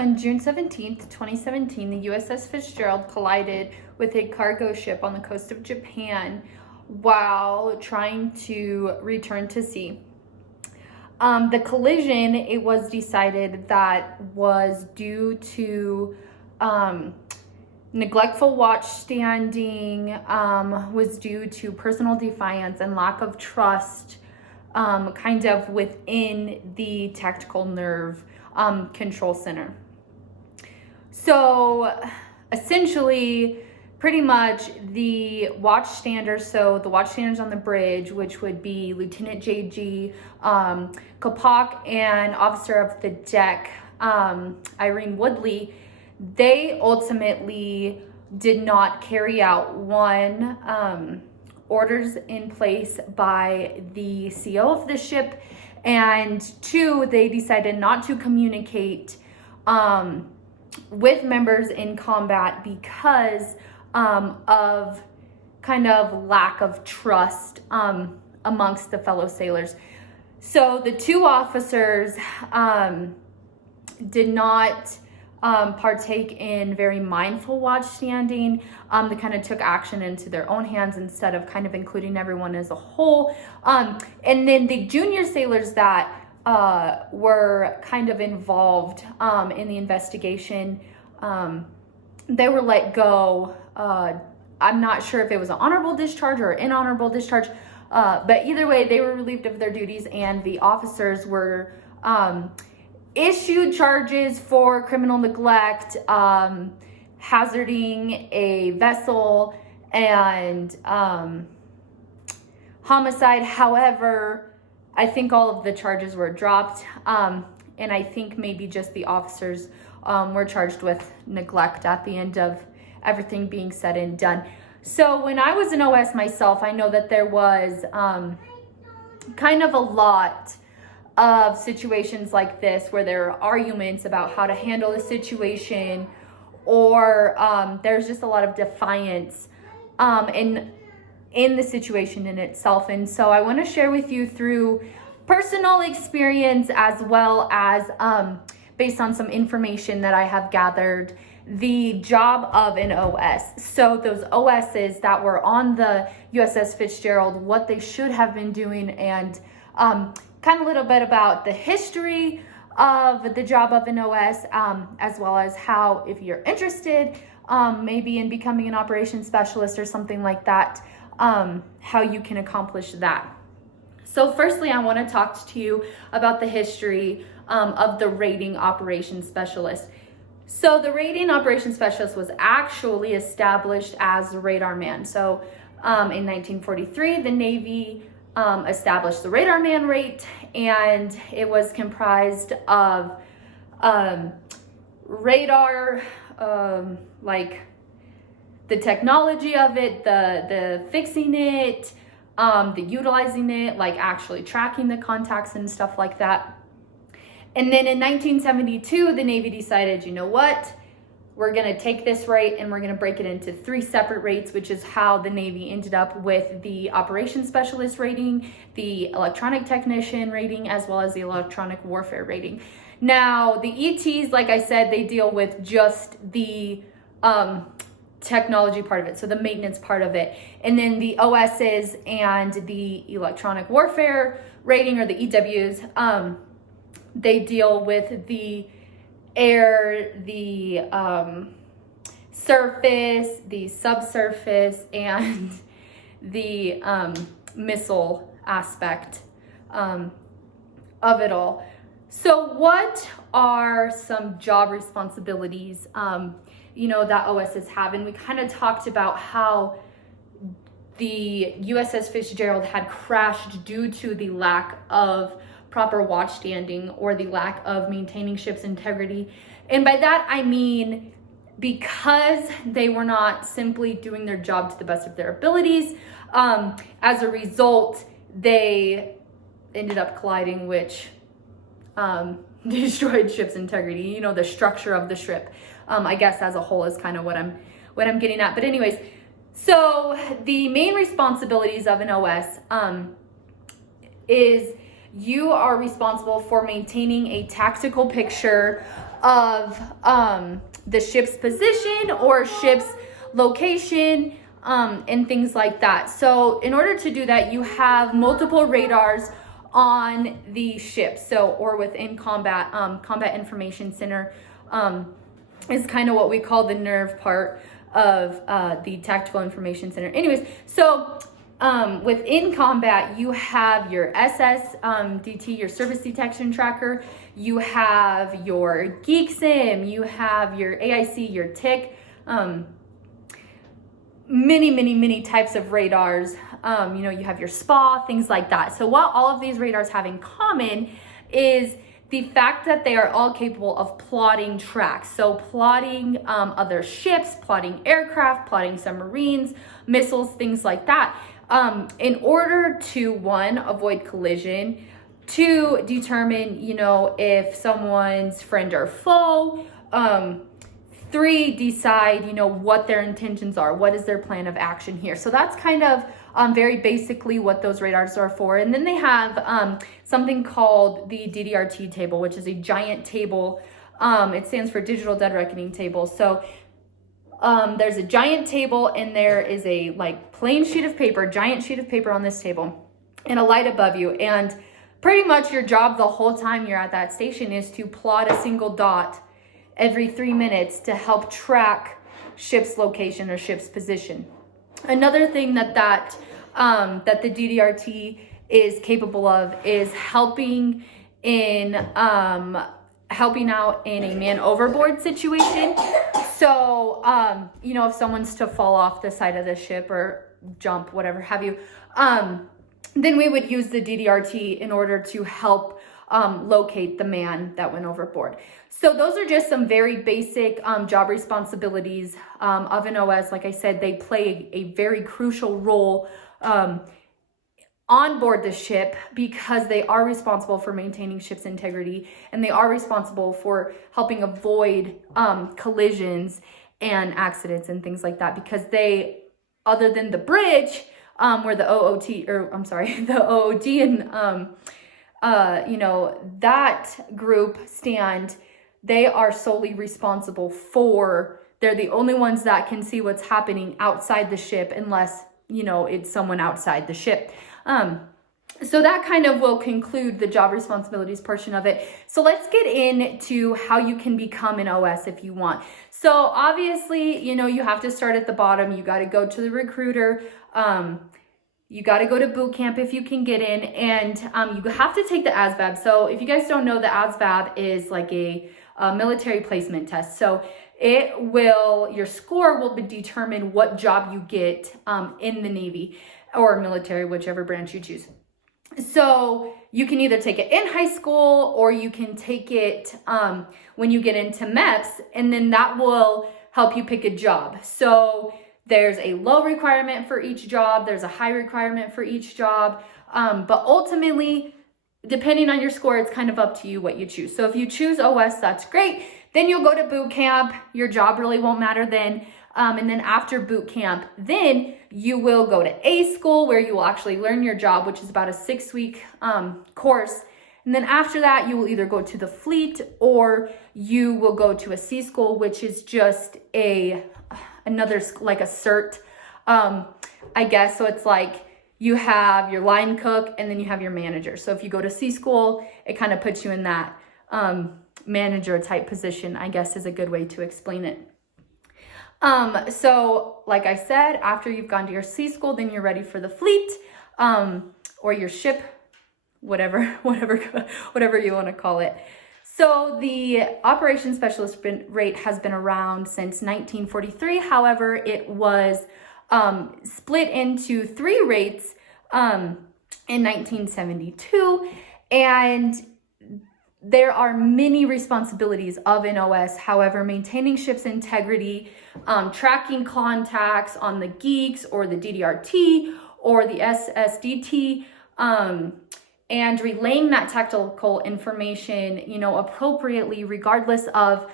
On June 17th, 2017, the USS Fitzgerald collided with a cargo ship on the coast of Japan while trying to return to sea. The collision, it was decided that was due to neglectful watch standing, was due to personal defiance and lack of trust, kind of within the tactical nerve control center. So essentially, pretty much the watchstanders, so the watchstanders on the bridge, which would be Lieutenant J.G. Kapak and Officer of the Deck, Irene Woodley, they ultimately did not carry out orders in place by the CO of the ship, and two, they decided not to communicate with members in combat because of kind of lack of trust amongst the fellow sailors. So the two officers did not partake in very mindful watch standing. They kind of took action into their own hands instead of kind of including everyone as a whole. And then the junior sailors that were kind of involved in the investigation, they were let go. I'm not sure if it was an honorable discharge or an inhonorable discharge, but either way, they were relieved of their duties, and the officers were issued charges for criminal neglect, hazarding a vessel, and homicide. However, I think all of the charges were dropped, and I think maybe just the officers were charged with neglect at the end of everything being said and done. So when I was in OS myself, I know that there was kind of a lot of situations like this where there are arguments about how to handle the situation, or there's just a lot of defiance in the situation in itself. And so I want to share with you through personal experience as well as based on some information that I have gathered, the job of an OS. So those OSs that were on the USS Fitzgerald, what they should have been doing, and kind of a little bit about the history of the job of an OS, as well as how, if you're interested, maybe in becoming an operations specialist or something like that, how you can accomplish that. So firstly, I want to talk to you about the history of the rating operations specialist. So the rating operations specialist was actually established as the radar man. So in 1943, the Navy established the radar man rate, and it was comprised of radar, like the technology of it, the fixing it, the utilizing it, like actually tracking the contacts and stuff like that. And then in 1972, the Navy decided, you know what? We're going to take this rate and we're going to break it into 3 separate rates, which is how the Navy ended up with the operations specialist rating, the electronic technician rating, as well as the electronic warfare rating. Now, the ETs, like I said, they deal with just the technology part of it, so the maintenance part of it. And then the OSs and the electronic warfare rating, or the EWs, they deal with the air, the surface, the subsurface, and the missile aspect of it all. So what are some job responsibilities that OSs have? And we kind of talked about how the USS Fitzgerald had crashed due to the lack of proper watch standing, or the lack of maintaining ship's integrity. And by that, I mean, because they were not simply doing their job to the best of their abilities, as a result, they ended up colliding, which destroyed ship's integrity, the structure of the ship, I guess as a whole is kind of what I'm getting at. But anyways, so the main responsibilities of an OS is you are responsible for maintaining a tactical picture of the ship's position or ship's location, and things like that. So in order to do that, you have multiple radars on the ship. So, or within combat, combat information center is kind of what we call the nerve part of the tactical information center. Anyways, so within combat, you have your SSDT, your service detection tracker. You have your Geek Sim. You have your AIC, your TIC. Many types of radars. You have your SPA, things like that. So what all of these radars have in common is the fact that they are all capable of plotting tracks. So plotting other ships, plotting aircraft, plotting submarines, missiles, things like that. In order to, one, avoid collision, two, determine, if someone's friend or foe, three, decide, what their intentions are. What is their plan of action here? So that's kind of very basically what those radars are for. And then they have something called the DDRT table, which is a giant table. It stands for Digital Dead Reckoning Table. So there's a giant table, and there is a plain sheet of paper, giant sheet of paper on this table, and a light above you. And pretty much your job the whole time you're at that station is to plot a single dot every 3 minutes to help track ship's location or ship's position. Another thing that the DDRT is capable of is helping out in a man overboard situation. So, if someone's to fall off the side of the ship or jump, whatever have you, then we would use the DDRT in order to help locate the man that went overboard. So those are just some very basic job responsibilities of an OS. Like I said, they play a very crucial role on board the ship because they are responsible for maintaining ship's integrity, and they are responsible for helping avoid collisions and accidents and things like that, because they, other than the bridge, where the the OOD and that group stand, they are solely responsible for, they're the only ones that can see what's happening outside the ship unless, it's someone outside the ship. So that kind of will conclude the job responsibilities portion of it. So let's get into how you can become an OS if you want. So obviously, you have to start at the bottom. You got to go to the recruiter. You got to go to boot camp if you can get in, and you have to take the ASVAB. So if you guys don't know, the ASVAB is like a military placement test. So your score will determine what job you get in the Navy or military, whichever branch you choose. So you can either take it in high school, or you can take it when you get into MEPS, and then that will help you pick a job. So there's a low requirement for each job. There's a high requirement for each job. But ultimately, depending on your score, it's kind of up to you what you choose. So if you choose OS, that's great. Then you'll go to boot camp. Your job really won't matter then. And then after boot camp, then you will go to A school, where you will actually learn your job, which is about a 6-week course. And then after that, you will either go to the fleet, or you will go to a C school, which is just another, like a cert, I guess. So it's like you have your line cook, and then you have your manager. So if you go to C school, it kind of puts you in that manager type position, I guess is a good way to explain it. So like I said, after you've gone to your C school, then you're ready for the fleet, or your ship, whatever you want to call it. So the operations specialist rate has been around since 1943. However, it was split into 3 rates in 1972, and there are many responsibilities of an OS. However, maintaining ship's integrity, tracking contacts on the geeks or the DDRT or the SSDT, and relaying that tactical information, appropriately, regardless of,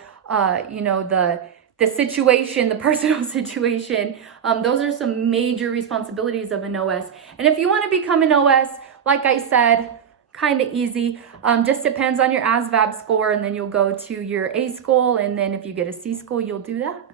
the situation, the personal situation. Those are some major responsibilities of an OS. And if you want to become an OS, like I said, kind of easy. Just depends on your ASVAB score, and then you'll go to your A school, and then if you get a C school, you'll do that.